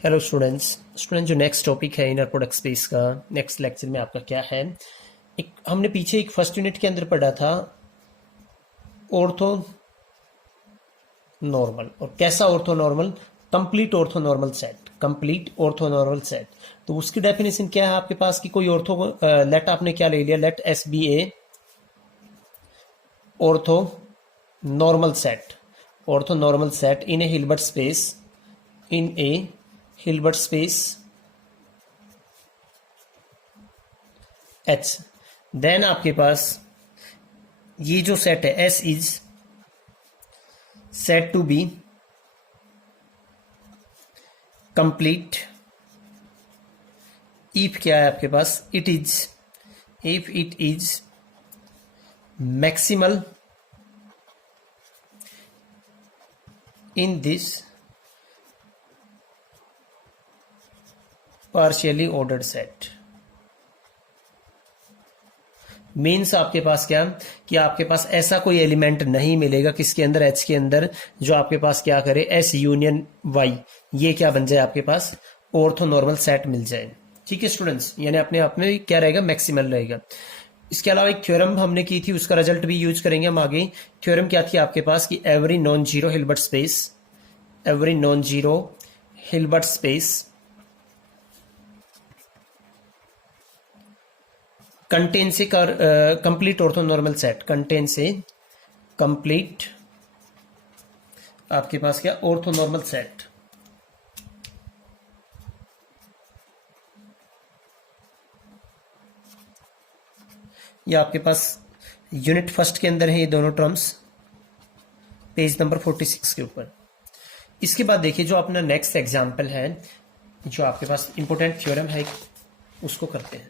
Hello students जो next topic है inner product space का नेक्स्ट लेक्चर में आपका क्या है। हमने पीछे एक फर्स्ट यूनिट के अंदर पढ़ा था ऑर्थो नॉर्मल। और कैसा ortho normal? Complete orthonormal set. Complete orthonormal set, तो उसकी डेफिनेशन क्या है आपके पास कि कोई ऑर्थो लेट आपने क्या ले लिया, let S be a orthonormal set. Orthonormal set in a Hilbert space, in a Hilbert space H। Then आपके पास ये जो सेट है S is said to be complete if क्या है आपके पास, it is maximal in this partially ordered set. Means आपके पास क्या कि आपके पास ऐसा कोई एलिमेंट नहीं मिलेगा किसके अंदर, एच के अंदर, जो आपके पास क्या करे एस यूनियन वाई, ये क्या बन जाए आपके पास ऑर्थो नॉर्मल सेट मिल जाए। ठीक है स्टूडेंट्स, यानी अपने आप में क्या रहेगा, मैक्सिमल रहेगा। इसके अलावा एक थ्योरम हमने की थी, उसका रिजल्ट भी यूज करेंगे हम आगे। थ्योरम क्या थी आपके पास कि every non zero Hilbert space, every non zero Hilbert space contains complete orthonormal set, contains complete आपके पास क्या ऑर्थो नॉर्मल सेट। ये आपके पास यूनिट फर्स्ट के अंदर है ये दोनों टर्म्स, पेज नंबर 46 के ऊपर। इसके बाद देखिए जो अपना नेक्स्ट एग्जांपल है, जो आपके पास इंपोर्टेंट थ्योरम है उसको करते हैं।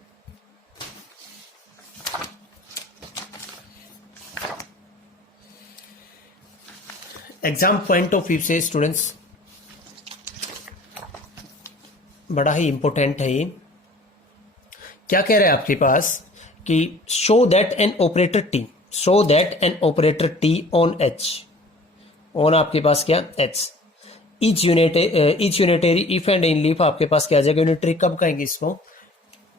एग्जाम पॉइंट ऑफ व्यू से स्टूडेंट्स बड़ा ही इंपॉर्टेंट है ये। क्या कह रहे हैं आपके पास कि show that N operator T, show that N operator T on H, on आपके पास क्या H, etch unitary if and only if आपके पास क्या आ जाएगा, यूनिटरी कब कहेंगे इसको,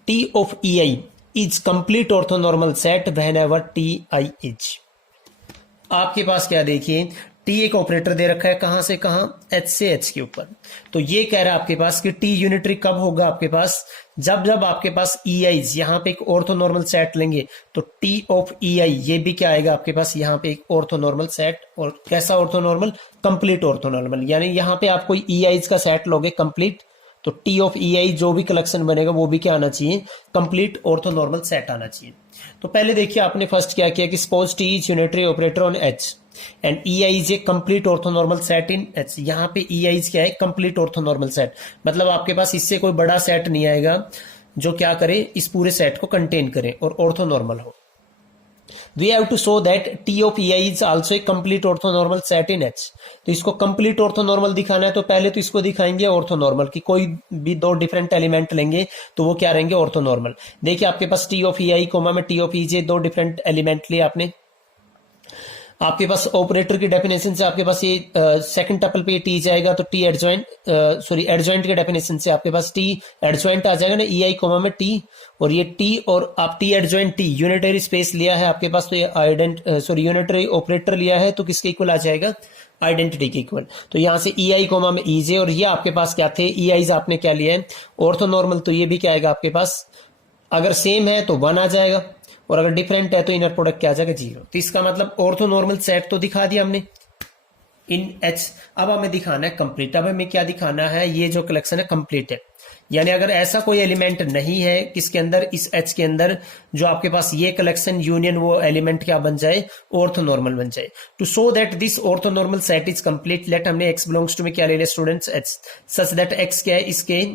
T of E I is complete orthonormal set when ever T I is. आपके पास क्या देखिए टी एक ऑपरेटर दे रखा है, कहां से कहां, एच से एच के ऊपर। तो ये कह रहा है आपके पास कि टी यूनिटरी कब होगा आपके पास, जब जब आपके पास ई आईज यहां पे एक ऑर्थो नॉर्मल सेट लेंगे तो टी ऑफ ई आई ये भी क्या आएगा आपके पास यहां पे एक ऑर्थो नॉर्मल सेट। और कैसा ortho normal, complete ortho normal, यानी यहां पे आप कोई ई आईज का सेट लोगे कंप्लीट, तो टी ऑफ ई आई जो भी कलेक्शन बनेगा वो भी क्या आना चाहिए, कंप्लीट ऑर्थो नॉर्मल सेट आना चाहिए। तो पहले देखिए आपने फर्स्ट क्या किया कि suppose T is unitary operator on H and E I is a complete orthonormal set in H. यहां पे ई आई क्या है, कंप्लीट ऑर्थोनॉर्मल सेट, मतलब आपके पास इससे कोई बड़ा सेट नहीं आएगा जो क्या करे इस पूरे सेट को कंटेन करे और ऑर्थोनॉर्मल हो। We have to show that T of E I is also a complete orthonormal set in H. तो इसको कंप्लीट ऑर्थोनॉर्मल दिखाना है तो पहले तो इसको दिखाएंगे ऑर्थोनॉर्मल की, कोई भी दो डिफरेंट एलिमेंट लेंगे तो वो क्या रहेंगे ऑर्थोनॉर्मल। देखिए आपके पास T of E i comma में टी ऑफ ई जे दो डिफरेंट एलिमेंट लिए आपने। आपके पास ऑपरेटर की डेफिनेशन से आपके पास ये सेकंड टपल पे टी जाएगा तो टी एडजॉइंट, सॉरी एडजॉइंट के डेफिनेशन से आपके पास टी एडजॉइंट आ जाएगा ना, ई आई कोमा में टी, और ये टी और आप T adjoint T unitary space लिया है आपके पास, तो ये सॉरी यूनिटरी ऑपरेटर लिया है तो किसके इक्वल आ जाएगा, आइडेंटिटी के इक्वल। तो यहां से ई आई कोमा में ई जे, और ये आपके पास क्या थे ई आईज आपने क्या लिया है ऑर्थोनॉर्मल, तो ये भी क्या आएगा आपके पास, अगर सेम है तो 1 आ जाएगा और अगर डिफरेंट है तो इनर प्रोडक्ट क्या आ जाएगा 0। तो इसका मतलब ऑर्थो नॉर्मल सेट तो दिखा दिया हमने इन एच। अब हमें दिखाना है कंप्लीट। अब हमें क्या दिखाना है, ये जो कलेक्शन है कंप्लीट है, यानी अगर ऐसा कोई एलिमेंट नहीं है किसके अंदर, इस एच के अंदर, जो आपके पास ये कलेक्शन यूनियन वो एलिमेंट क्या बन जाए, ऑर्थो नॉर्मल बन जाए। To show that this orthonormal set is complete, let हमने एक्स बिलोंग्स टू में क्या ले लिया students H, such that x क्या है इसके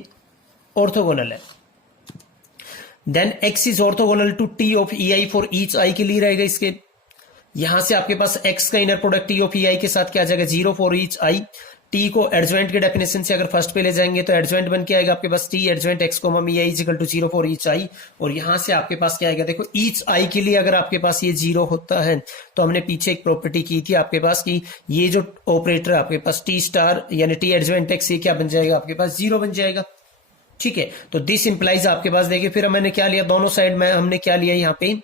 ऑर्थोगोनल है। Then x is orthogonal to T of E i for each i के लिए रहेगा इसके। यहां से आपके पास x का inner product T of E i के साथ क्या आ जाएगा 0 फॉर ईच आई, टी को एडजॉइंट के डेफिनेशन से अगर फर्स्ट पे ले जाएंगे तो एडजॉइंट बन के आएगा आपके पास टी एडजॉइंट एक्स कोमा मी i equal to 0 for each i, और यहां से आपके पास क्या आएगा, देखो ईच आई के लिए अगर आपके पास ये 0 होता है तो हमने पीछे एक प्रॉपर्टी की थी आपके पास कि ये जो ऑपरेटर आपके पास टी स्टार यानी टी एडजॉइंट एक्स, ये क्या बन जाएगा आपके पास 0 बन जाएगा। ठीक है, तो दिस इंप्लाइज आपके पास देखिए, फिर मैंने क्या लिया दोनों साइड में हमने क्या लिया यहाँ पे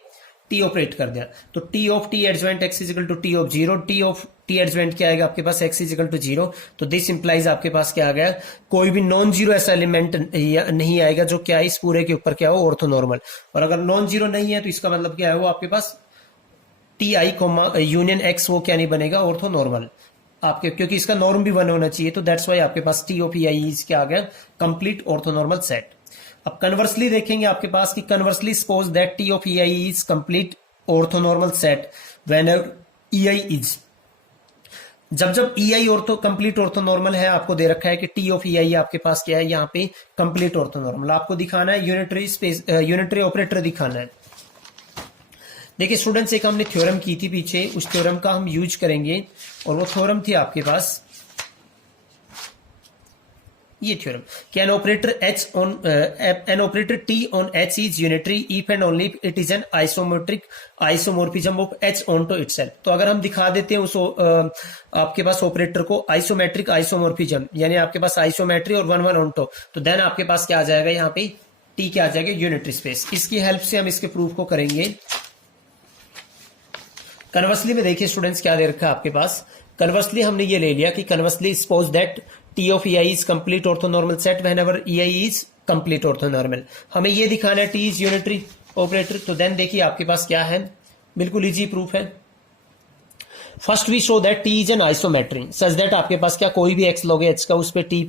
टी ऑपरेट कर दिया, तो T of T adjoint X is equal to T of 0, T of T adjoint क्या आएगा आपके पास एक्स इजिकल टू 0, तो दिस इंप्लाइज आपके पास क्या आ गया, कोई भी नॉन जीरो ऐसा एलिमेंट नहीं आएगा जो क्या इस पूरे के ऊपर क्या हो ऑर्थोनॉर्मल, और अगर नॉन जीरो नहीं है तो इसका मतलब क्या है वो आपके पास टी आई यूनियन एक्स वो क्या नहीं बनेगा ऑर्थोनॉर्मल आपके, क्योंकि इसका नॉर्म भी 1 होना चाहिए, तो दैट्स वाई आपके पास T of E I is क्या आ गया कंप्लीट ऑर्थोनॉर्मल सेट। अब कन्वर्सली देखेंगे आपके पास कि conversely suppose that T of E I is complete orthonormal set whenever E I is, जब e i ortho complete orthonormal है, आपको दे रखा है कि टी ऑफ ई आई आपके पास क्या है यहाँ पे कंप्लीट ऑर्थोनॉर्मल, आपको दिखाना है यूनिटरी स्पेस यूनिटरी ऑपरेटर दिखाना है। देखिए स्टूडेंट्स, एक हमने थ्योरम की थी पीछे, उस थ्योरम का हम यूज करेंगे, और वो थ्योरम थी आपके पास ये थ्योरम कि an operator T on H is unitary if and only it is an isometric isomorphism of H on to itself. तो अगर हम दिखा देते हैं उस आपके पास ऑपरेटर को आइसोमेट्रिक आइसोमोर्फिज्म, यानी आपके पास आइसोमेट्री और 1 1 ऑन टू, तो देन आपके पास क्या आ जाएगा यहाँ पे टी क्या आ जाएगा यूनिटरी स्पेस। इसकी हेल्प से हम इसके प्रूफ को करेंगे। कन्वर्सली में देखिए स्टूडेंट्स क्या दे रखा है आपके पास, कन्वर्सली हमने ये ले लिया कि conversely suppose that T of E I is complete orthonormal set whenever E I is complete orthonormal. हमें ये दिखाना है टी इज यूनिटरी ऑपरेटर, तो देन देखिए आपके पास क्या है, बिल्कुल इजी प्रूफ है। First we show that T is an isometry such that आपके पास क्या कोई भी एक्स लोगे एच का उस पर टी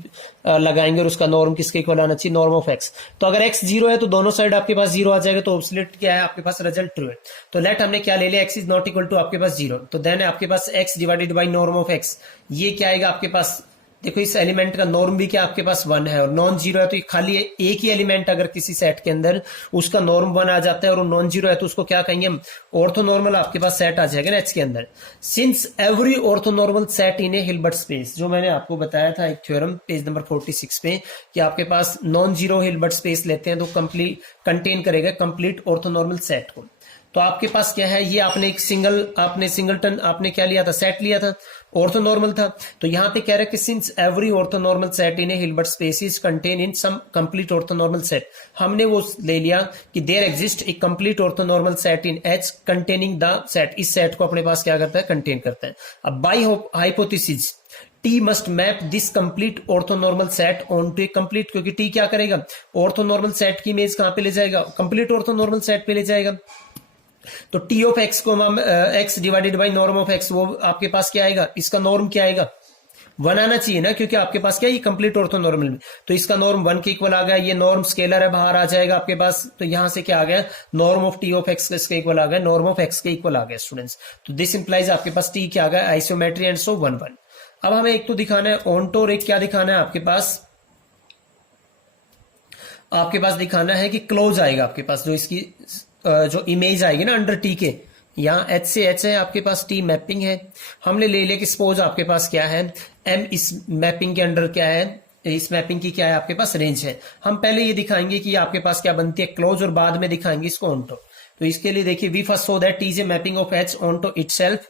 लगाएंगे और उसका नॉर्म किसके इक्वल आना चाहिए, नॉर्म ऑफ एक्स। तो अगर एक्स 0 है तो दोनों साइड आपके पास 0 आ जाएगा, तो ऑब्सोल्यूट क्या है आपके पास रिजल्ट ट्रू है। तो लेट हमने क्या ले लिया, x is not equal to आपके पास 0, तो देन आपके पास x divided by norm of x, ये क्या आएगा आपके पास, देखो इस एलिमेंट का नॉर्म भी क्या आपके पास 1 है और नॉन जीरो है, तो खाली एक ही एलिमेंट अगर किसी सेट के अंदर उसका नॉर्म 1 आ जाता है और नॉन जीरो है तो उसको क्या कहेंगे हम, ऑर्थोनॉर्मल आपके पास सेट आ जाएगा ना एच के अंदर। Since every orthonormal set in a Hilbert space, जो मैंने आपको बताया था एक थ्योरम पेज नंबर 46 पे कि आपके पास नॉन जीरो हिल्बर्ट स्पेस लेते हैं तो कंप्लीट कंटेन करेगा कंप्लीट ऑर्थोनॉर्मल सेट को। तो आपके पास क्या है, ये आपने एक सिंगलटन आपने क्या लिया था, सेट लिया था, ऑर्थोनॉर्मल था। तो यहां पे कह रहा है कि since every orthonormal set in a Hilbert space is contain in some complete orthonormal set, हमने वो ले लिया कि there exist a complete orthonormal set in H containing the set, इस सेट को अपने पास क्या करता है, कंटेन करता है। अब by hypothesis T must map this complete orthonormal set onto a complete, क्योंकि T क्या करेगा, ऑर्थोनॉर्मल सेट की इमेज कहां पे ले जाएगा, कंप्लीट ऑर्थोनॉर्मल सेट पे ले जाएगा। तो टी ऑफ एक्स को x divided by norm of x, वो आपके पास क्या आएगा, इसका नॉर्म क्या आएगा 1 आना चाहिए ना, क्योंकि आपके पास क्या है कंप्लीट ऑर्थोनॉर्मल में, तो इसका नॉर्म 1 के इक्वल आ गया, ये नॉर्म स्केलर है बाहर आ जाएगा आपके पास, तो यहां से क्या आ गया, norm of T of x इसके इक्वल आ गया, नॉर्म ऑफ एक्स के इक्वल आ गया स्टूडेंट्स। तो दिस इंप्लाइज आपके पास टी क्या आ गया, आइसोमेट्री एंड सो 1 1। अब हमें एक तो दिखाना है ऑन्टो और एक क्या दिखाना है आपके पास दिखाना है कि क्लोज आएगा आपके पास, जो इसकी जो इमेज आएगी ना अंडर टी के, यहाँ एच से एच है आपके पास, टी मैपिंग है, हमने ले लिया कि सपोज आपके पास क्या है, एम इस मैपिंग के अंडर क्या है, इस मैपिंग की क्या है आपके पास रेंज है। हम पहले ये दिखाएंगे कि आपके पास क्या बनती है क्लोज, और बाद में दिखाएंगे इसको ऑन्टो। तो इसके लिए देखिए we first show that T is a mapping of H onto itself,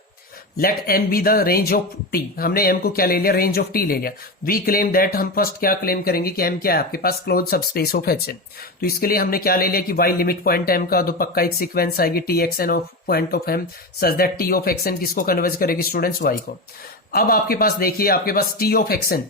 let N be the range of T, हमने एम को क्या ले लिया, रेंज ऑफ टी ले लिया। वी क्लेम दैट, हम फर्स्ट क्या क्लेम करेंगे कि एम क्या है आपके पास, close sub space of H है। तो इसके लिए हमने क्या ले लिया कि वाई लिमिट पॉइंट एम का, तो पक्का एक सीक्वेंस आएगी T X N of point of M such that T of X N किसको कन्वर्ज करेगी स्टूडेंट्स, वाई को। अब आपके पास देखिए आपके पास टी ऑफ एक्स एन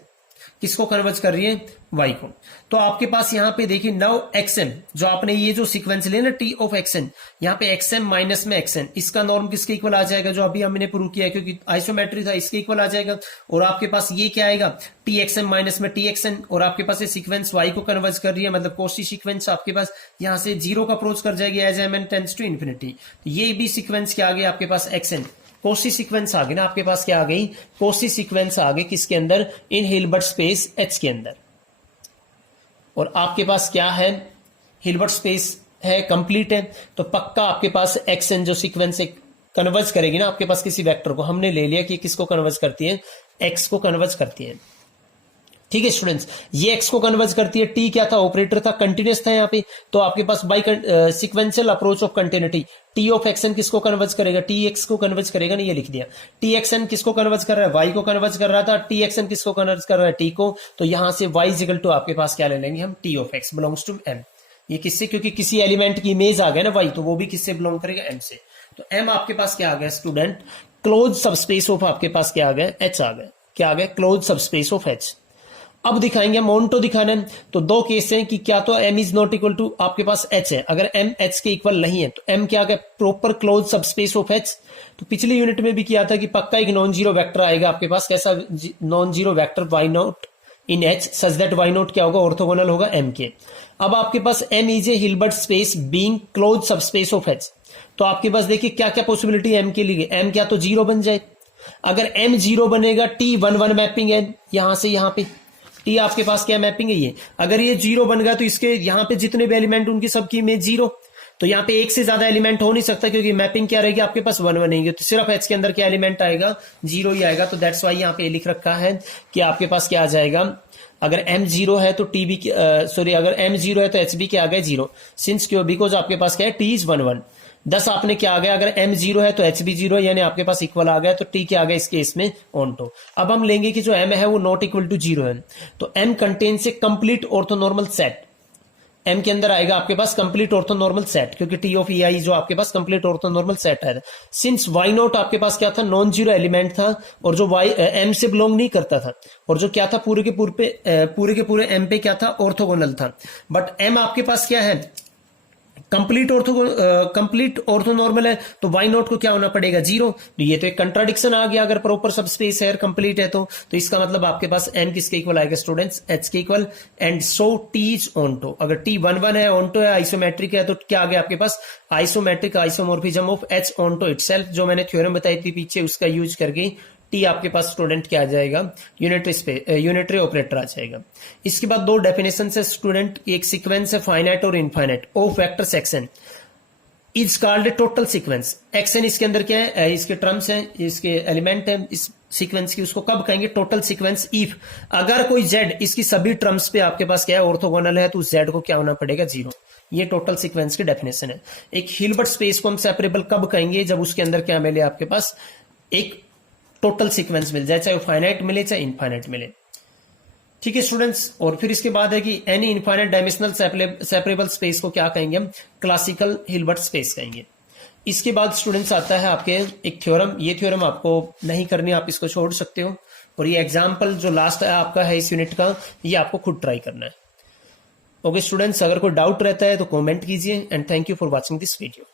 किसको कन्वर्ज कर रही है, वाई को। तो आपके पास यहाँ पे देखिए नाउ एक्सएम, जो आपने ये जो सीक्वेंस लिया ना टी ऑफ एक्सएन, यहाँ पे एक्सएम माइनस में एक्सएन, इसका नॉर्म किसके इक्वल आ जाएगा, जो अभी हमने प्रूव किया है क्योंकि आइसोमेट्री था, इसके इक्वल आ जाएगा। और आपके पास ये क्या आएगा, टी एक्सएम माइनस में टी एक्सएन, और आपके पास ये सीक्वेंस वाई को कन्वर्ज कर रही है, मतलब कोशी सीक्वेंस आपके पास यहाँ से 0 का अप्रोच कर जाएगी as M N tends to infinity. ये भी सीक्वेंस क्या आ गई आपके पास एक्सएन, कोशी सीक्वेंस आ गई ना आपके पास, क्या आ गई, कोशी सीक्वेंस आ गई किसके अंदर, इन हिल्बर्ट स्पेस एच के अंदर। और आपके पास क्या है, हिल्बर्ट स्पेस है, कंप्लीट है, तो पक्का आपके पास एक्सएन जो सीक्वेंस एक कन्वर्ज करेगी ना आपके पास किसी वेक्टर को, हमने ले लिया कि किसको कन्वर्ज करती है, एक्स को कन्वर्ज करती है। ठीक है स्टूडेंट्स, ये x को कन्वर्ज करती है, t क्या था, ऑपरेटर था, कंटिन्यूस था यहाँ पे, तो आपके पास by sequential approach of continuity t of xn किसको कन्वर्ज करेगा, tx को कन्वर्ज करेगा ना, ये लिख दिया। txn किसको कन्वर्ज कर रहा है, y को कन्वर्ज कर रहा था, txn किसको कन्वर्ज कर रहा है, t को, तो यहां से y इक्वल टू आपके पास क्या ले लेंगे हम, t of x belongs to m। ये किससे, क्योंकि किसी एलिमेंट की इमेज आ गया ना y, तो वो भी किससे बिलोंग करेगा, m से। तो m आपके पास क्या आ गया स्टूडेंट, क्लोज सबस्पेस ऑफ आपके पास क्या आ गया, h आ गया, क्या आ गया, क्लोज सबस्पेस ऑफ h। अब दिखाएंगे हम ऑन टू दिखाना है, तो दो केस हैं कि क्या तो m is not equal to आपके पास h है, अगर m h के इक्वल नहीं है तो m क्या आ गया, proper close subspace of h। तो पिछली यूनिट में भी किया था कि पक्का एक नॉन जीरो वेक्टर आएगा आपके पास, कैसा non zero vector y not in h such that y not क्या होगा, ऑर्थोगोनल होगा m के। अब आपके पास m is a Hilbert space being close subspace of h, तो आपके पास देखिए क्या क्या पॉसिबिलिटी m के लिए, m क्या तो जीरो बन जाए, अगर m जीरो बनेगा t 1 1 मैपिंग है यहां से यहां पे, टी आपके पास क्या मैपिंग है ये, अगर ये जीरो बन गया तो इसके यहाँ पे जितने भी एलिमेंट उनकी सबकी इमेज जीरो, तो यहाँ पे एक से ज्यादा एलिमेंट हो नहीं सकता क्योंकि मैपिंग क्या रहेगी आपके पास 1 1 नहीं, तो सिर्फ एच के अंदर क्या एलिमेंट आएगा, जीरो ही आएगा। तो दैट्स वाई यहाँ पे लिख रखा है कि आपके पास क्या आ जाएगा, अगर m जीरो है तो टी भी सॉरी अगर m जीरो है तो एच भी क्या आ गया जीरो, सिंस क्यों, बिकॉज आपके पास क्या है टी इज 1 1। 10 आपने क्या आ गया, अगर m जीरो है तो h भी जीरो है, यानी आपके पास इक्वल आ गया, तो t क्या आ गया इस केस में ऑन टू। अब हम लेंगे कि जो m है वो नॉट इक्वल टू जीरो है, तो m कंटेन्स ए कंप्लीट ऑर्थोनॉर्मल सेट, m के अंदर आएगा आपके पास कंप्लीट ऑर्थोनॉर्मल सेट, क्योंकि t ऑफ ei जो आपके पास कंप्लीट ऑर्थोनॉर्मल सेट है। सिंस y नॉट आपके पास क्या था, नॉन जीरो एलिमेंट था, और जो y m से बिलोंग नहीं करता था, और जो क्या था पूरे के पूरे m पे क्या था, ऑर्थोगोनल था। बट m आपके पास क्या है, कंप्लीट ऑर्थोनॉर्मल है, तो y नॉट को क्या होना पड़ेगा, जीरो। तो ये तो एक कंट्राडिक्शन आ गया, अगर प्रॉपर सब स्पेस है कंप्लीट है तो इसका मतलब आपके पास m किसके इक्वल आएगा स्टूडेंट्स, h के equal, and so t is on two. अगर t 1 1 है, ऑन टू है, आइसोमेट्रिक है, तो क्या आ गया आपके पास, isometric isomorphism of h on to itself, जो मैंने थ्योरम बताई थी पीछे, उसका यूज करके टी आपके पास स्टूडेंट क्या आ जाएगा, यूनिटरी ऑपरेटर आ जाएगा। इसके बाद दो डेफिनेशन है स्टूडेंट, एक सीक्वेंस है फाइनाइट और infinite of vectors action is called total sequence. Action इसके अंदर क्या है, इसके टर्म्स हैं, इसके एलिमेंट है इस सीक्वेंस की, उसको कब कहेंगे, टोटल सीक्वेंस इफ अगर कोई z इसकी सभी टर्म्स पे आपके पास क्या है, ऑर्थोगोनल है, तो उस z को क्या होना पड़ेगा, जीरो। ये टोटल सीक्वेंस की डेफिनेशन है। एक हिल्बर्ट स्पेस को हम सेपरेबल कब कहेंगे, जब उसके अंदर क्या मिले आपके पास, एक टोटल सीक्वेंस मिल जाए, चाहे वो फाइनाइट मिले चाहे इनफाइनाइट मिले। ठीक है स्टूडेंट्स, और फिर इसके बाद है कि any infinite dimensional separable space को क्या कहेंगे हम, क्लासिकल हिल्बर्ट स्पेस कहेंगे। इसके बाद स्टूडेंट्स आता है आपके एक थ्योरम, ये थ्योरम आपको नहीं करनी, आप इसको छोड़ सकते हो, और ये एग्जाम्पल जो लास्ट है आपका है इस यूनिट का, ये आपको खुद ट्राई करना है। ओके स्टूडेंट्स, अगर कोई डाउट रहता है तो कॉमेंट कीजिए, and thank you for watching this video.